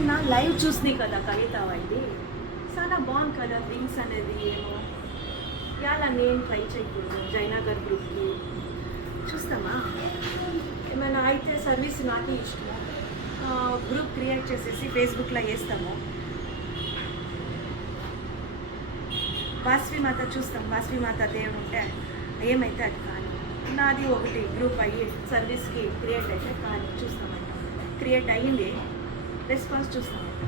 నిన్న లైవ్ చూసినాయి కదా కవిత వాళ్ళది చాలా బాగుంది కదా వింగ్స్ అనేది ఏమో ఇలా నేను ట్రై చేయకూడదు జయనగర్ గ్రూప్కి చూస్తామా ఏమైనా అయితే సర్వీస్ నాకే ఇష్టము గ్రూప్ క్రియేట్ చేసేసి ఫేస్బుక్లో వేస్తాము వాసవి మాత చూస్తాం వాసవి మాత దేవుడు ఉంటే ఏమైతే అది కానీ నాది ఒకటి గ్రూప్ అయ్యి సర్వీస్కి క్రియేట్ అయితే కానీ చూస్తామంట క్రియేట్ అయ్యింది రెస్పాన్స్ చూస్తామంట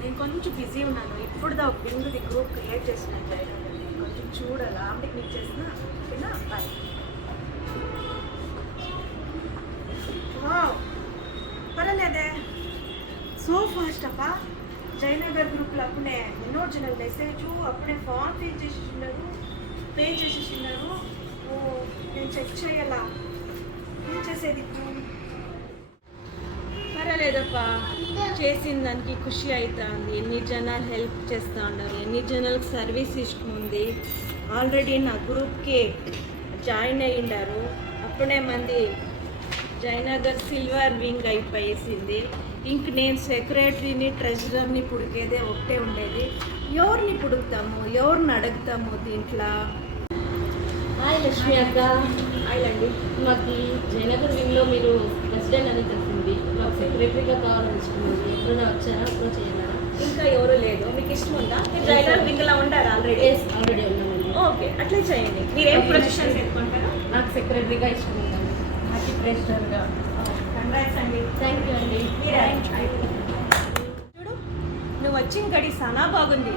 నేను కొంచెం బిజీ ఉన్నాను ఇప్పుడు దా బిందుది గ్రూప్ క్రియేట్ చేసినట్టు కొంచెం చూడాలా అంటే నీకు చేసిన ఓకేనా బాయ్ పర్వాలేదే సో ఫాస్ట్ అప్ప జయనగర్ గ్రూప్లో అప్పుడే ఎన్నో జనాలు మెసేజ్ అప్పుడే ఫామ్ ఫిల్ చేసేసినారు పే చేసేసినారు నేను చెక్ చేయాలా ఏం చేసేది పర్వాలేదప్ప చేసిన దానికి ఖుషి అవుతుంది ఎన్ని జనాలు హెల్ప్ చేస్తూ ఉన్నారు ఎన్ని జనాలకు సర్వీస్ ఇష్టం ఉంది ఆల్రెడీ నా గ్రూప్కి జాయిన్ అయ్యిండారు అప్పుడే మంది జయనగర్ సిల్వర్ వింగ్ అయిపోయేసింది ఇంక నేను సెక్రటరీని ట్రెజరర్ని పుడికేదే ఒకటే ఉండేది ఎవరిని పుడుకుతాము ఎవరిని అడుగుతాము దీంట్లో హాయ్ లక్ష్మి అక్క హాయ్ అండి మాకు జయనగర్ వింగ్లో మీరు ప్రెసిడెంట్ అని తెలిసింది మాకు సెక్రటరీగా కావాలనిపిస్తుంది ఎప్పుడైనా వచ్చారా అప్రోచ్ చేయాలా ఇంకా ఎవరు లేదు మీకు ఇష్టం ఉందా మీరు జయనగర్ వింగ్లో ఉంటారు ఆల్రెడీ ఆల్రెడీ ఉన్నామండి ఓకే అట్లే చేయండి మీరు ఏం పొజిషన్ పెట్టుకుంటారు నాకు సెక్రటరీగా ఇష్టం ఉందండి నాకు ప్రెసిడెంట్గా కంగ్రాట్స్ అండి థ్యాంక్ యూ అండి చూడు నువ్వు వచ్చిన గడి చాలా బాగుంది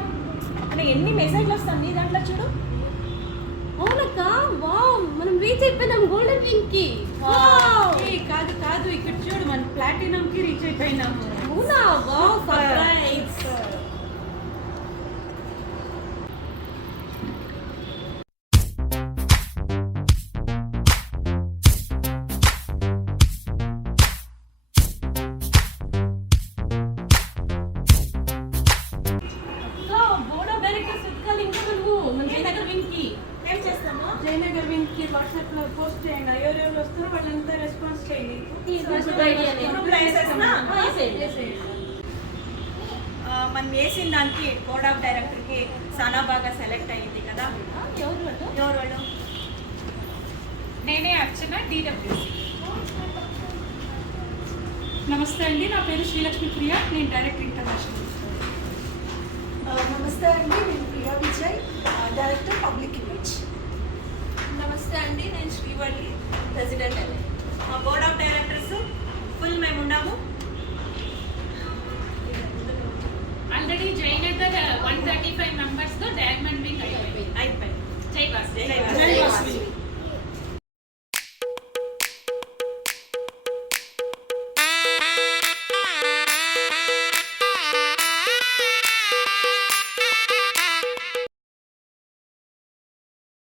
అక్కడ ఎన్ని మెసేజ్లు వస్తాయి నీ దాంట్లో చూడు అవునక్క వావ్ మనం రీచ్ అయిపోయినాం గోల్డెన్ వింగ్ కి కాదు కాదు ఇక్కడ చూడు మన ప్లాటినం కి రీచ్ అయిపోయినాము అవునా వావ్ సర్ప్రైజ్ జయనగర్ వింగ్ కి వాట్సాప్ లో పోస్ట్ చేయండి ఎవరెవరు వస్తారో వాళ్ళంతా రెస్పాన్స్ చేయండి మనం వేసిన దానికి బోర్డ్ ఆఫ్ డైరెక్టర్ కి చాలా బాగా సెలెక్ట్ అయ్యింది కదా ఎవరు వాళ్ళు నేనే అర్చన డిడబ్ల్యూసి. నమస్తే అండి, నా పేరు శ్రీలక్ష్మి ప్రియా, నేను డైరెక్టర్ ఇంటర్నేషనల్. నమస్తే అండి, నేను Priya Vijay, director public image. నమస్తే అండి, నేను శ్రీవల్లి, ప్రెసిడెంట్ అండి. మా బోర్డ్ ఆఫ్ డైరెక్టర్స్ ఫుల్ మేము ఉన్నాము. ఆల్రెడీ జయనగర్ 135 మెంబర్స్తో డైమండ్ వింగ్ అయిపోయింది. అయిపోయింది. జై వాసవి.